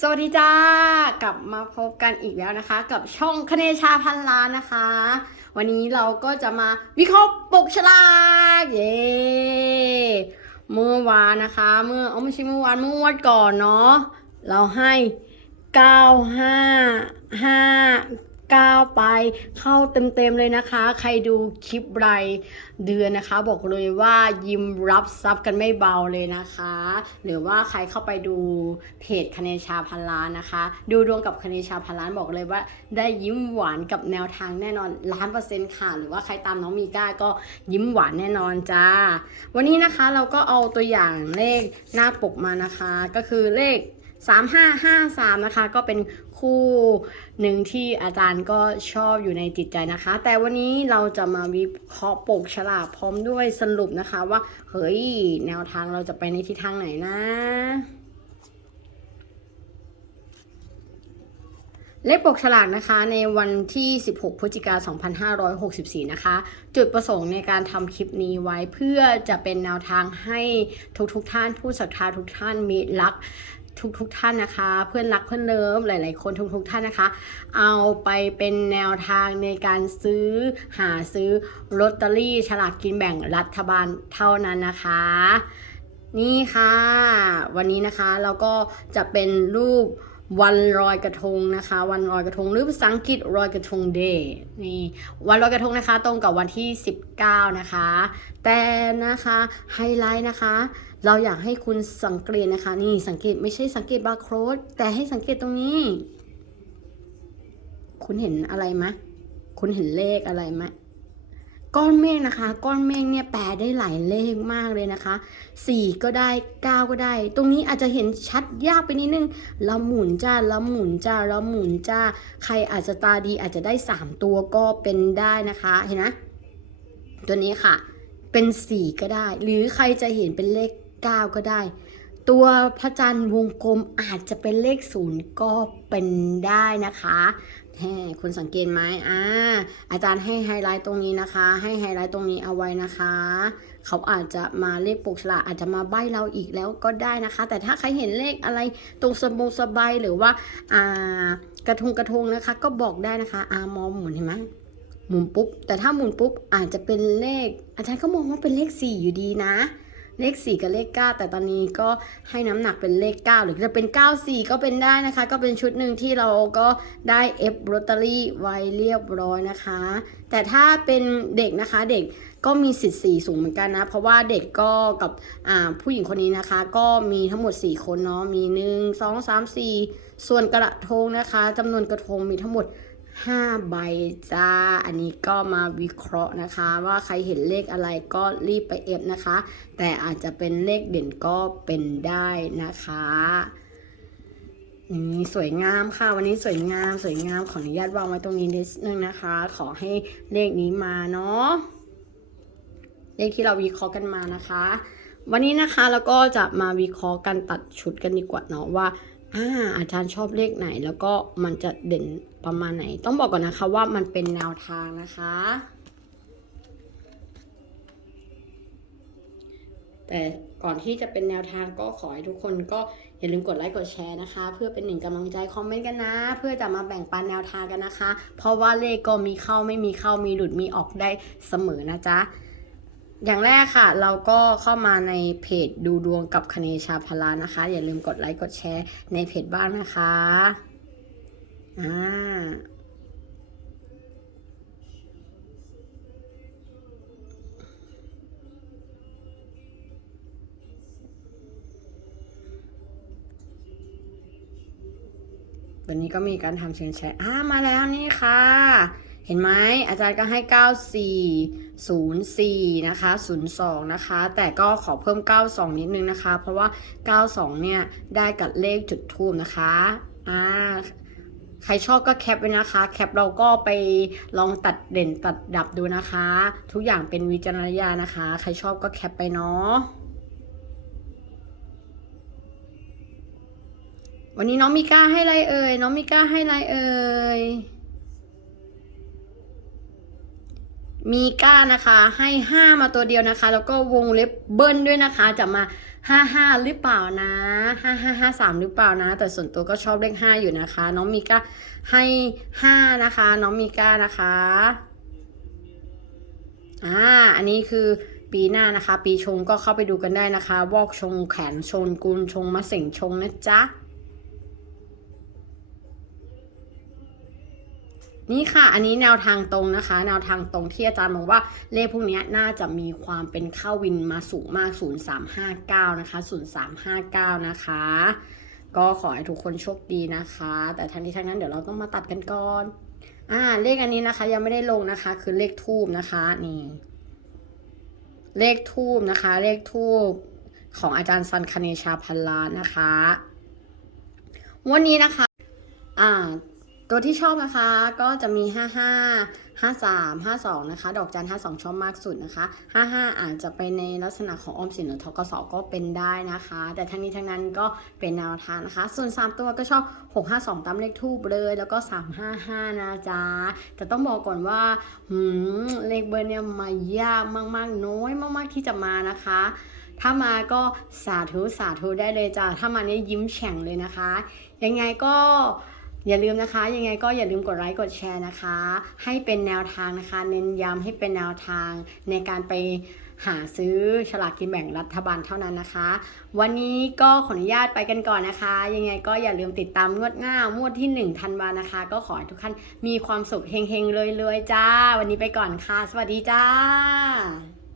สวัสดีจ้ากลับมาพบกันอีกแล้วนะคะ กับช่องคเนชาพันล้านนะคะ วันนี้เราก็จะมาวิเคราะห์ปกฉลากเย้เมื่อวานนะคะ เมื่อเอาไม่ใช่เมื่อวานเมื่อวันก่อนเนาะเราให้9 5 5 9 ไป เข้าเต็มๆเลยนะคะ ใครดูคลิปรายเดือนนะคะ บอกเลยว่ายิ้มรับทรัพย์กันไม่เบาเลยนะคะ หรือว่าใครเข้าไปดูเพจคเนชาพันล้านนะคะ ดูดวงกับคเนชาพันล้านบอกเลยว่า ได้ยิ้มหวานกับแนวทางแน่นอนล้านเปอร์เซ็นต์ค่ะ หรือว่าใครตามน้องมีก้าก็ยิ้มหวานแน่นอนจ้า วันนี้นะคะเราก็เอาตัวอย่างเลขหน้าปกมานะคะ ก็คือเลข 3553 นะคะ ก็เป็นคู่หนึ่งที่อาจารย์ก็ชอบอยู่ในจิตใจนะคะ แต่วันนี้เราจะมาวิเคราะห์ปกฉลากพร้อมด้วยสรุปนะคะว่า เฮ้ย แนวทางเราจะไปในทิศทางไหนนะเลขปกฉลากนะคะในวันที่ 16 พฤศจิกายน2564 นะคะ จุดประสงค์ในการทำคลิปนี้ไว้เพื่อจะเป็นแนวทางให้ทุกๆทท่านผู้ศรัทธาทุกท่านมีรัก ทุกๆทท่านนะคะ เพื่อนรักเพื่อนเลิฟหลาย ๆ คนทุกๆท่านนะคะ เอาไปเป็นแนวทางในการซื้อหาซื้อลอตเตอรี่ฉลากกินแบ่งรัฐบาลเท่านั้นนะคะ นี่ค่ะ วันนี้นะคะเราก็จะเป็นรูป วันลอยกระทงนะคะ วันลอยกระทงหรือภาษาอังกฤษลอยกระทงเดย์นี่วันลอยกระทงนะคะ ตรงกับวันที่ 19 นะคะ แต่นะคะไฮไลท์นะคะ เราอยากให้คุณสังเกตนะคะ นี่สังเกตไม่ใช่สังเกตบาร์โค้ดแต่ให้สังเกตตรงนี้ คุณเห็นอะไรไหมคุณเห็นเลขอะไรไหม ก้อนเมฆนะคะ ก้อนเมฆเนี่ยแปลได้หลายเลขมากเลยนะคะสี่ก็ได้เก้าก็ได้ ตรงนี้อาจจะเห็นชัดยากไปนิดนึงเราหมุนจ้าเราหมุนจ้าเราหมุนจ้า ใครอาจจะตาดีอาจจะได้สามตัวก็เป็นได้นะคะ เห็นนะตัวนี้ค่ะ เป็นสี่ก็ได้ หรือใครจะเห็นเป็นเลขเก้าก็ได้ ตัวพระจันทร์วงกลมอาจจะเป็นเลขศูนย์ก็เป็นได้นะคะแหมคุณสังเกตไหมอ่าอาจารย์ให้ไฮไลท์ตรงนี้นะคะ ให้ไฮไลท์ตรงนี้เอาไว้นะคะ เขาอาจจะมาเลขปกฉลาอาจจะมาใบ้เราอีกแล้วก็ได้นะคะ แต่ถ้าใครเห็นเลขอะไรตรงสบงสบายหรือว่าอ่ากระทงกระทงนะคะ ก็บอกได้นะคะอ่ามองหมุนเห็นไหมหมุนปุ๊บ แต่ถ้าหมุนปุ๊บอาจจะเป็นเลข อาจารย์ก็มองว่าเป็นเลข4อยู่ดีนะ เลข 4 กับเลข 9 แต่ตอนนี้ก็ให้น้ำหนักเป็นเลข 9 หรือจะเป็น 94 ก็เป็นได้นะคะ ก็เป็นชุดหนึ่งที่เราก็ได้เอฟลอตเตอรี่ไว้เรียบร้อยนะคะ แต่ถ้าเป็นเด็กนะคะเด็กก็มีสิทธิ์สี่สูงเหมือนกันนะ เพราะว่าเด็กก็กับผู้หญิงคนนี้นะคะ ก็มีทั้งหมด 4 คนเนาะมี 1 2 3 4 ส่วนกระทงนะคะจำนวนกระทงมีทั้งหมด 5 ใบจ้า อันนี้ก็มาวิเคราะห์นะคะ ว่าใครเห็นเลขอะไรก็รีบไปเอฟนะคะ แต่อาจจะเป็นเลขเด่นก็เป็นได้นะคะนี่สวยงามค่ะ วันนี้สวยงามสวยงามขออนุญาตวางไว้ตรงนี้นิดนึงนะคะ ขอให้เลขนี้มาเนาะเลขที่เราวิเคราะห์กันมานะคะ วันนี้นะคะเราก็จะมาวิเคราะห์กันตัดชุดกันดีกว่าเนาะว่า อ่าอาจารย์ชอบเลขไหน แล้วก็มันจะเด่นประมาณไหน ต้องบอกก่อนนะคะว่ามันเป็นแนวทางนะคะ แต่ก่อนที่จะเป็นแนวทางก็ขอให้ทุกคนก็อย่าลืมกดไลค์กดแชร์นะคะ เพื่อเป็นหนึ่งกำลังใจคอมเมนต์กันนะ เพื่อจะมาแบ่งปันแนวทางกันนะคะ เพราะว่าเลขก็มีเข้าไม่มีเข้ามีหลุดมีออกได้เสมอนะจ๊ะ อย่างแรกค่ะ เราก็เข้ามาในเพจดูดวงกับคเนชาพลานะคะ อย่าลืมกดไลค์กดแชร์ในเพจบ้างนะคะอ่าวันนี้ก็มีการทำเชิญแชร์อ่ามาแล้วนี่ค่ะ เห็นไหมอาจารย์ก็ให้ 94 04 นะคะ 02 นะคะ แต่ก็ขอเพิ่ม 92 นิดนึงนะคะ เพราะว่า 92 เนี่ย ได้กับเลขจุดทูบนะคะอ่าใครชอบก็แคปไว้นะคะ แคปเราก็ไปลองตัดเด่นตัดดับดูนะคะ ทุกอย่างเป็นวิจารณญาณนะคะ ใครชอบก็แคปไปเนาะวันนี้น้องมิก้าให้ไรเอ่ย น้องมิก้าให้ไรเอ่ย มีก้านะคะให้5มาตัวเดียวนะคะ แล้วก็วงเล็บเบิ้ลด้วยนะคะ จะมาห้าห้าหรือเปล่านะห้าห้าห้าสามหรือเปล่านะ แต่ส่วนตัวก็ชอบเลขห้าอยู่นะคะ น้องมีก้าให้ห้านะคะ น้องมีก้านะคะอ่าอันนี้คือปีหน้านะคะ ปีชงก็เข้าไปดูกันได้นะคะ วอกชงแขนชนกุลชงมะเส็งชงนะจ๊ะ นี่ค่ะอันนี้แนวทางตรงนะคะ แนวทางตรงที่อาจารย์มองว่าเลขพวกนี้น่าจะมีความเป็นเข้าวินมาสูงมาก 0359 นะคะ 0359 นะคะ ก็ขอให้ทุกคนโชคดีนะคะ แต่ทั้งนี้ทั้งนั้นเดี๋ยวเราต้องมาตัดกันก่อนอ่าเลขอันนี้นะคะยังไม่ได้ลงนะคะ คือเลขทูบนะคะ นี่ เลขทูบนะคะ เลขทูบของอาจารย์ซันคเนชาพันลานะคะ วันนี้นะคะ อ่า ตัวที่ชอบนะคะก็จะมี 55 53 52 นะคะ ดอกจัน 52 ชอบมากสุดนะคะ 55 อาจจะไปในลักษณะของออมสินหรือทกสก็เป็นได้นะคะ แต่ทั้งนี้ทั้งนั้นก็เป็นแนวทางนะคะ ส่วน 3 ตัวก็ชอบ 652 ตามเลขทูบเลย แล้วก็ 355 นะจ๊ะ แต่ต้องบอกก่อนว่าหืมเลขเบอร์เนี่ยมายากมากๆ น้อยมากๆ ที่จะมานะคะถ้ามาก็สาธุสาธุได้เลยจ้ะ ถ้ามาเนี่ยยิ้มแฉ่งเลยนะคะ ยังไงก็ อย่าลืมนะคะ ยังไงก็อย่าลืมกดไลค์กดแชร์นะคะ ให้เป็นแนวทางนะคะ เน้นย้ำให้เป็นแนวทางในการไปหาซื้อฉลากกินแบ่งรัฐบาลเท่านั้นนะคะ วันนี้ก็ขออนุญาตไปกันก่อนนะคะ ยังไงก็อย่าลืมติดตามงวดหน้างวดที่ 1 ธันวานะคะ ก็ขอให้ทุกท่านมีความสุขเฮงๆเลยๆจ้า วันนี้ไปก่อนค่ะ สวัสดีจ้า